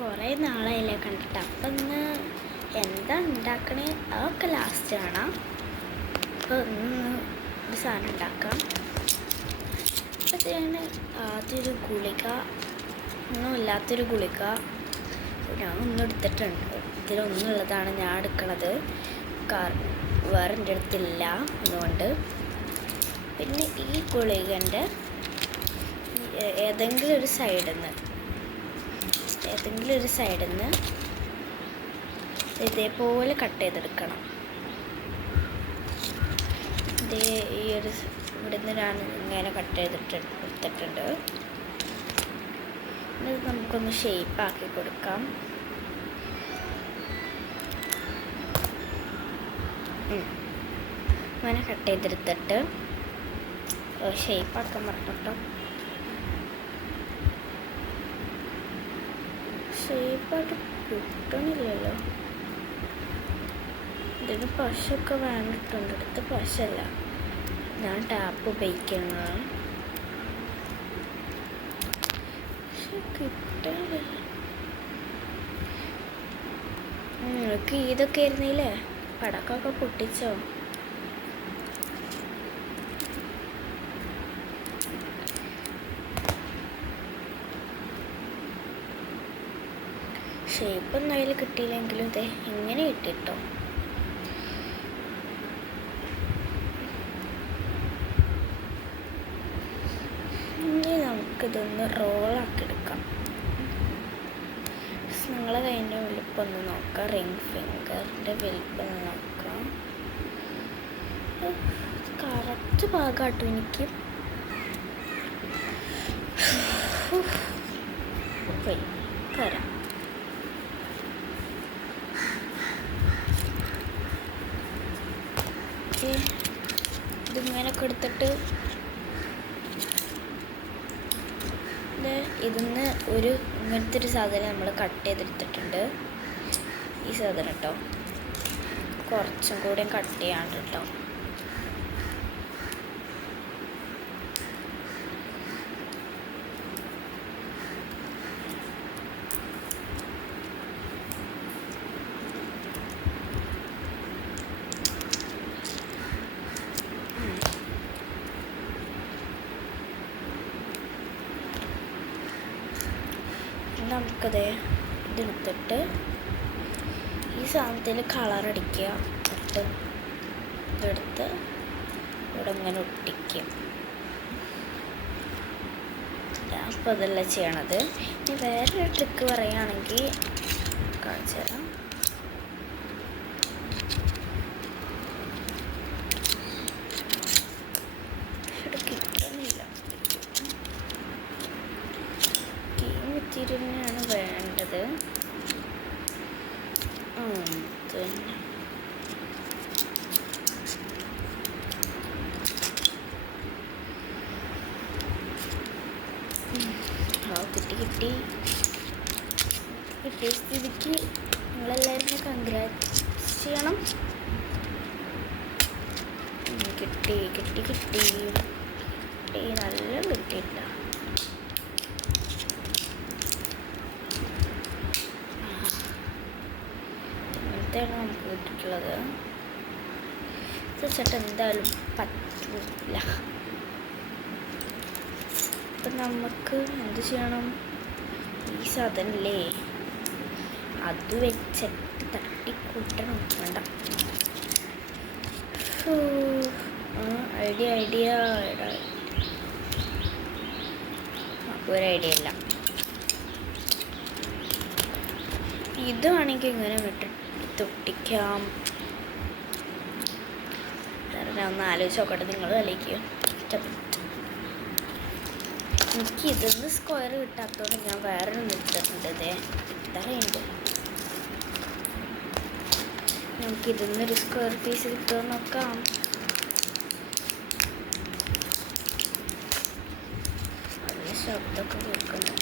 കുറേ നാളായില്ലേ കണ്ടിട്ട്. അപ്പം ഇന്ന് എന്താ ഉണ്ടാക്കണേ അതൊക്കെ ലാസ്റ്റ് കാണാം. അപ്പോൾ ഇന്ന് ഒരു സാധനം ഉണ്ടാക്കാം. അപ്പം ഞാൻ ആദ്യമൊരു ഗുളിക, ഒന്നുമില്ലാത്തൊരു ഗുളിക ഞാൻ എടുത്തിട്ടുണ്ട്. ഇതിലൊന്നുള്ളതാണ് ഞാൻ എടുക്കണത്, കാരണം വേറെ എൻ്റെ അടുത്തില്ല അതുകൊണ്ട്. പിന്നെ ഈ ഗുളികൻ്റെ ഏതെങ്കിലും ഒരു സൈഡിൽ നിന്ന് ഇതേപോലെ കട്ട് ചെയ്തെടുക്കണം. ഈ ഒരു ഇവിടെ നിന്ന് ഞാൻ ഇങ്ങനെ കട്ട് എടുത്തിട്ടുണ്ട്. ഇത് നമുക്കൊന്ന് ഷേപ്പാക്കി കൊടുക്കാം. അങ്ങനെ കട്ട് ചെയ്തെടുത്തിട്ട് ഷേപ്പാക്കാൻ പറഞ്ഞിട്ടോ. ഷേപ്പായിട്ട് കിട്ടണില്ലല്ലോ. ഇതിന് പശയൊക്കെ വേണ്ടിട്ടുണ്ട്. അടുത്ത പശല്ല, ഞാൻ ടാപ്പ് ഉപയോഗിക്കുന്നതാണ്. പക്ഷെ കിട്ടണില്ല. നിങ്ങൾക്ക് ഇതൊക്കെ ആയിരുന്നില്ലേ, പടക്കമൊക്കെ പൊട്ടിച്ചോ? ഷേപ്പൊന്നും അതിൽ കിട്ടിയില്ലെങ്കിലും ഇതേ ഇങ്ങനെ കിട്ടിട്ടോ. ഇനി നമുക്കിതൊന്ന് റോളാക്കി എടുക്കാം. നിങ്ങളെ കയ്യിൻ്റെ വലിപ്പം ഒന്ന് നോക്കാം, റിംഗ് ഫിംഗറിൻ്റെ വലിപ്പം ഒന്ന് നോക്കാം. കറക്റ്റ് ഭാഗമാട്ടോ എനിക്ക്. കരാം ഇതിങ്ങനൊക്കെ എടുത്തിട്ട് ഇതിന്ന് ഇങ്ങനത്തെ ഒരു സാധനം നമ്മൾ കട്ട് ചെയ്തെടുത്തിട്ടുണ്ട്. ഈ സാധനം കേട്ടോ, കുറച്ചും കൂടെ കട്ട് ചെയ്യാണ്ട് കേട്ടോ. നമുക്കത് ഇതെടുത്തിട്ട് ഈ സാധനത്തിൽ കളറടിക്കുക. ഇതെടുത്ത് ഇവിടെ ഇങ്ങനെ ഒട്ടിക്കുക. അപ്പോൾ അതല്ല ചെയ്യണത്. ഇനി വേറൊരു ട്രിക്ക് പറയുകയാണെങ്കിൽ കാണിച്ചു തരാം. ാണ് വേണ്ടത്. കിട്ടിയ സ്ഥിതിക്ക് നിങ്ങളെല്ലാവരും കൺഗ്രാറ്റ്സ് ചെയ്യണം. കിട്ടി നല്ല കിട്ടിയില്ല. ഇങ്ങനത്തെയാണ് നമുക്ക് കിട്ടിയിട്ടുള്ളത്. തീർച്ചയായിട്ടും എന്തായാലും പറ്റില്ല. അപ്പം നമുക്ക് എന്ത് ചെയ്യണം, ഈ സാധനല്ലേ അത് വെച്ചിട്ട് തട്ടിക്കൂട്ടണം. വേണ്ട, ഐഡിയ ഒരു ഐഡിയ ഇല്ല. ഇതാണെങ്കിൽ ഇങ്ങനെ തൊട്ടിക്കാം. ഞാൻ ഒന്ന് ആലോചിച്ച് നോക്കട്ടെ, നിങ്ങൾ ആലോചിക്കുക. എനിക്ക് ഇതൊന്ന് സ്ക്വയർ കിട്ടാത്തതുകൊണ്ട് ഞാൻ വേറൊരു എടുത്തിട്ടുണ്ട്. ഇത്രയുണ്ട്. നമുക്കിതൊന്നൊരു സ്ക്വയർ പീസ് കിട്ടുമോ നോക്കാം. അതിന് ശബ്ദമൊക്കെ കേൾക്കുന്നു.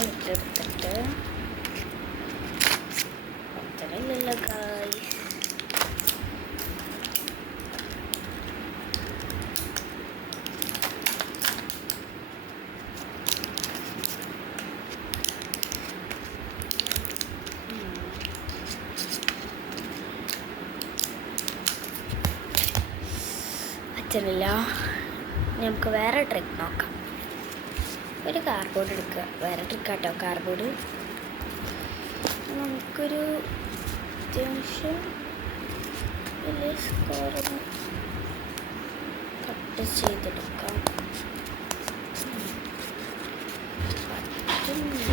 ഇട്ടെടുത്തിട്ട് അത്രയില്ലല്ലോ ഗായ്സ്. പറ്റുന്നില്ല. നമുക്ക് വേറെ ട്രിക്ക് നോക്കാം. ഒരു കാർഡ്ബോർഡ് എടുക്കുക. വേറെ ട്രിക്കാട്ടോ കാർഡ്ബോർഡ്. നമുക്കൊരു അത്യാവശ്യം വലിയ സ്ക്വയർ കട്ട് ചെയ്തെടുക്കാം. പറ്റുന്നില്ല.